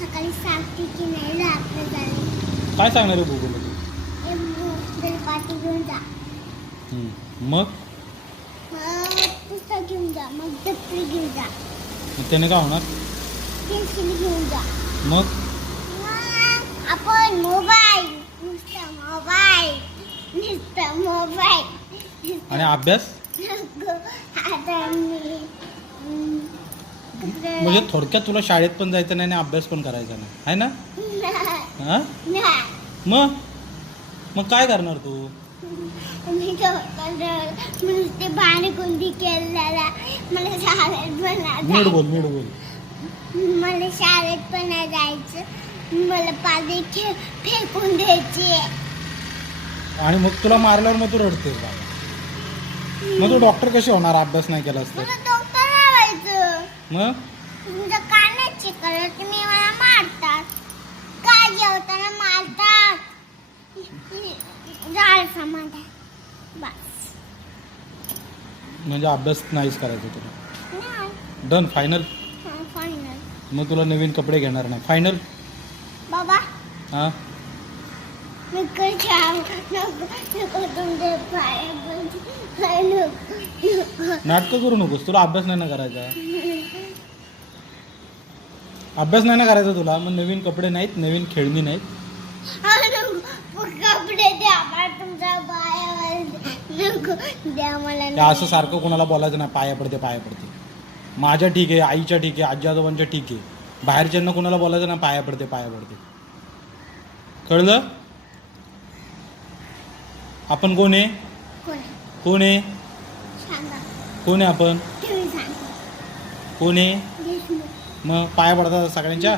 सकाळी सांगते की नाही रात्र झाली. काय सांगणार आहे भूगोल? पाठी घेऊन जा. मग पुस्तक घेऊन जा. मग दप्तर घेऊन जा. मग त्याने काय होणार? पेन्सिल घेऊन जा. मग आपण मोबाईल नुसता मोबाईल नुसता मोबाईल. आणि अभ्यास आता मी म्हणजे थोडक्यात तुला शाळेत पण जायचं नाही आणि अभ्यास पण करायचा नाही आहे ना? हा मग काय करणार तू? मी नुसते भांडकुंडी केलेला. मला शाळेत पण नीट बोल. मला शाळेत पण नाही जायचं. मला पाणी फेकून द्यायची. आणि मग तुला मारल्यावर मग तू रडतेस बाबा. मग तू डॉक्टर कशी होणार अभ्यास नाही केलास तर? मला डॉक्टर व्हायचं. मग तुमचं कानाची कलर तुम्ही मला मारतात. काय जेवताना मारतात. झालं समाधान बस. म्हणजे अभ्यास नाहीच करायचा तुला? नाही. Done final? फायनल. मग तुला नवीन कपडे घेणार नाही फायनल? बाबा हां नको तुमच्या पाया नको. नाटकं करू नकोस. तुला अभ्यास नाही ना करायचा? अभ्यास नाही ना करायचा तुला? मग नवीन कपडे नाहीत, नवीन खेळणी नाहीत. कपडे द्या मला तुमच्या पायावर नको द्या मला. त्या असं सारखं कोणाला बोलायचं नाही पाया पडते. माझ्या ठीक आहे, आईच्या ठीक आहे, आजी आजोबांच्या ठीक आहे. बाहेरच्यांना कोणाला बोलायचं ना पाया पडते. कळलं? आपण कोण आहे? कोण आहे? सांगा. कोण आहे आपण? तुम्ही सांगा. कोण आहे? देशमुख. मग पाया पडतात सगळ्यांच्या.